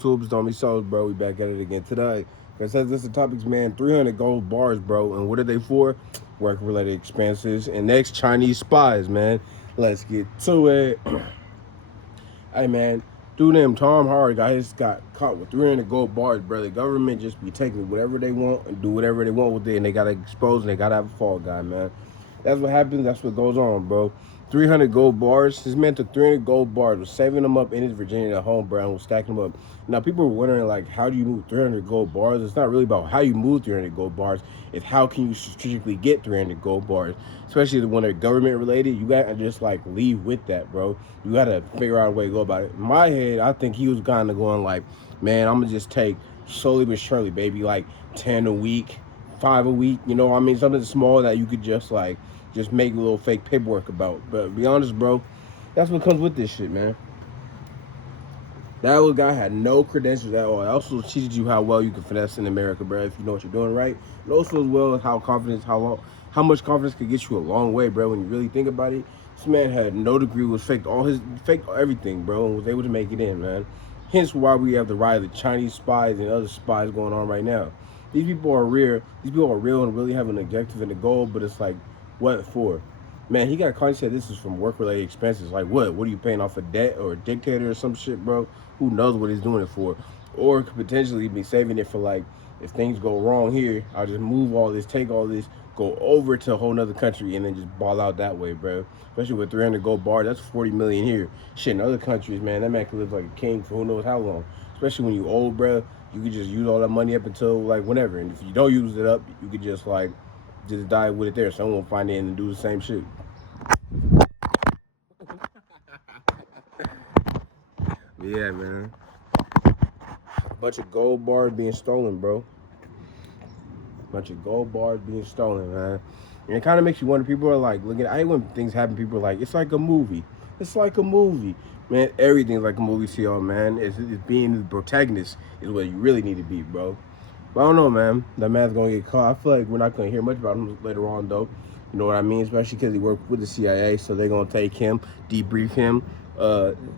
Tubes, don't be so, bro. We back at it again today. It says this the topics, man. 300 gold bars, bro. And what are they for? Work related expenses. And next, Chinese spies, man. Let's get to it. Hey, man. Dude named Tom Hardy got caught with 300 gold bars, bro. The government just be taking whatever they want and do whatever they want with it. And they got to expose and they got to have a fall guy, man. That's what happens. That's what goes on, bro. 300 gold bars. His man took 300 gold bars, was saving them up in his Virginia home, bro, and was stacking them up. Now, people are wondering, like, how do you move 300 gold bars? It's not really about how you move 300 gold bars. It's how can you strategically get 300 gold bars, especially when they're government related. You got to just, like, leave with that, bro. You got to figure out a way to go about it. In my head, I think he was kind of going, like, man, I'm going to just take slowly but surely, baby, like 10 a week, 5 a week, you know what I mean? Something small that you could just, like, just make a little fake paperwork about. But to be honest, bro, that's what comes with this shit, man. That little guy had no credentials at all. It also teaches you how well you can finesse in America, bro, if you know what you're doing right. And also as well as how much confidence could get you a long way, bro, when you really think about it. This man had no degree, was faked everything, bro, and was able to make it in, man. Hence why we have the rise of Chinese spies and other spies going on right now. These people are real. These people are real and really have an objective and a goal, but it's like, what for? Man, he got caught and said this is from work-related expenses. Like what? What are you paying off a debt or a dictator or some shit, bro? Who knows what he's doing it for? Or could potentially be saving it for, like, if things go wrong here, I'll just move all this, take all this, go over to a whole nother country and then just ball out that way, bro. Especially with 300 gold bars, that's 40 million here. Shit, in other countries, man, that man could live like a king for who knows how long. Especially when you old, bro, you could just use all that money up until, like, whenever. And if you don't use it up, you could just, like, just die with it there. Someone will find it and do the same shit. Yeah, man. A bunch of gold bars being stolen, bro. A bunch of gold bars being stolen, man. And it kind of makes you wonder. People are like looking. I hate when things happen. People are like, it's like a movie. It's like a movie, man. Everything's like a movie to y'all, man. It's being the protagonist is what you really need to be, bro. But I don't know, man. That man's gonna get caught. I feel like we're not gonna hear much about him later on, though. You know what I mean? Especially because he worked with the CIA, so they're gonna take him, debrief him,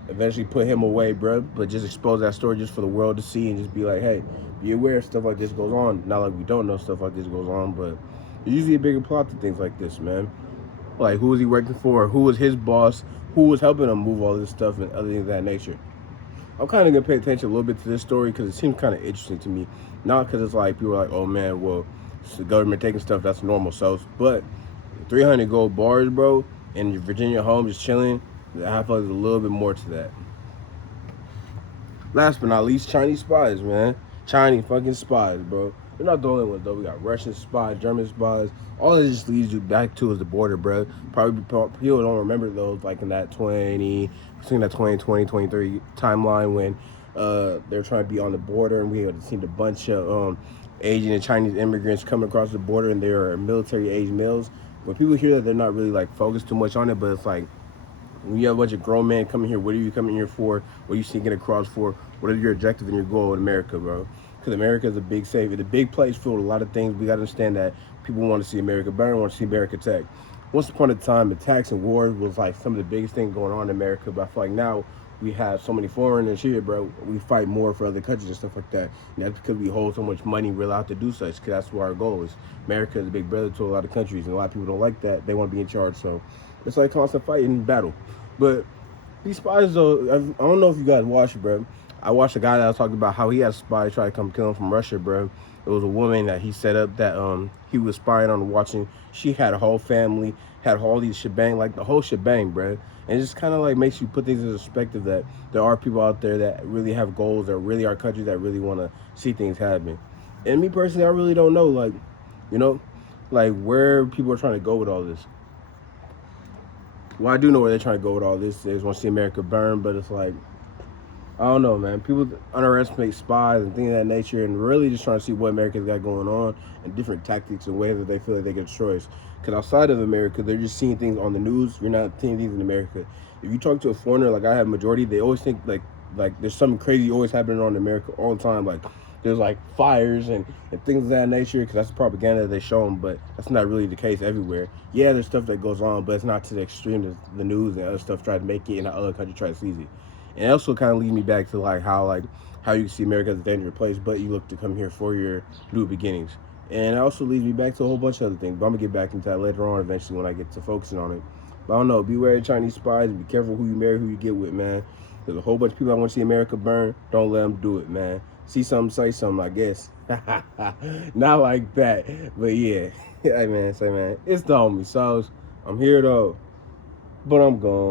eventually put him away, bro. But just expose that story just for the world to see and just be like, hey, be aware stuff like this goes on. Not like we don't know stuff like this goes on, but there's usually a bigger plot to things like this, man. Like, who was he working for? Who was his boss? Who was helping him move all this stuff and other things of that nature? I'm kind of going to pay attention a little bit to this story because it seems kind of interesting to me. Not because it's like people are like, oh, man, well, it's the government taking stuff, that's normal. So, but 300 gold bars, bro, in your Virginia home just chilling, I feel like there's a little bit more to that. Last but not least, Chinese spies, man. Chinese fucking spies, bro. They're not the only ones, though. We got Russian spies, German spies. All this just leads you back to is the border, bro. Probably people don't remember those, like in that 2023 timeline when they're trying to be on the border, and we had seen a bunch of Asian and Chinese immigrants coming across the border, and they are military age males. When people hear that, they're not really like focused too much on it, but it's like, when you have a bunch of grown men coming here, what are you coming here for? What are you seeking across for? What are your objectives and your goal in America, bro? Because America is a big safe. It's a big place filled with a lot of things. We got to understand that people want to see America burn, want to see America attack. Once upon a time, attacks and wars was like some of the biggest things going on in America. But I feel like now we have so many foreigners here, bro. We fight more for other countries and stuff like that. And that's because we hold so much money we're allowed to do such, because that's what our goal is. America is a big brother to a lot of countries, and a lot of people don't like that. They want to be in charge, so it's like constant fight and battle. But these spies, though, I don't know if you guys watched it, bro. I watched a guy that was talking about how he had a spy try to come kill him from Russia, bro. It was a woman that he set up that he was spying on and watching. She had a whole family, had all these shebang, like the whole shebang, bro. And it just kind of like makes you put things in perspective that there are people out there that really have goals, that really are countries that really want to see things happen. And me personally, I really don't know, like, you know, like where people are trying to go with all this. Well, I do know where they're trying to go with all this. They just want to see America burn, but it's like, I don't know, man. People underestimate spies and things of that nature, and really just trying to see what America's got going on and different tactics and ways that they feel like they can destroy us. Because outside of America, they're just seeing things on the news. You're not seeing things in America. If you talk to a foreigner, like I have majority, they always think like there's something crazy always happening on America all the time. Like there's like fires and things of that nature, because that's the propaganda they show them, but that's not really the case everywhere. Yeah, there's stuff that goes on, but it's not to the extreme that the news and other stuff try to make it and the other country try to seize it. And it also kind of leads me back to like how like how you see America as a dangerous place, but you look to come here for your new beginnings. And it also leads me back to a whole bunch of other things. But I'm gonna get back into that later on, eventually, when I get to focusing on it. But I don't know. Beware of Chinese spies. Be careful who you marry, who you get with, man. There's a whole bunch of people that want to see America burn. Don't let them do it, man. See something, say something, I guess. Not like that, but yeah. Hey man, say man, it's the homie Sauce. I'm here though, but I'm gone.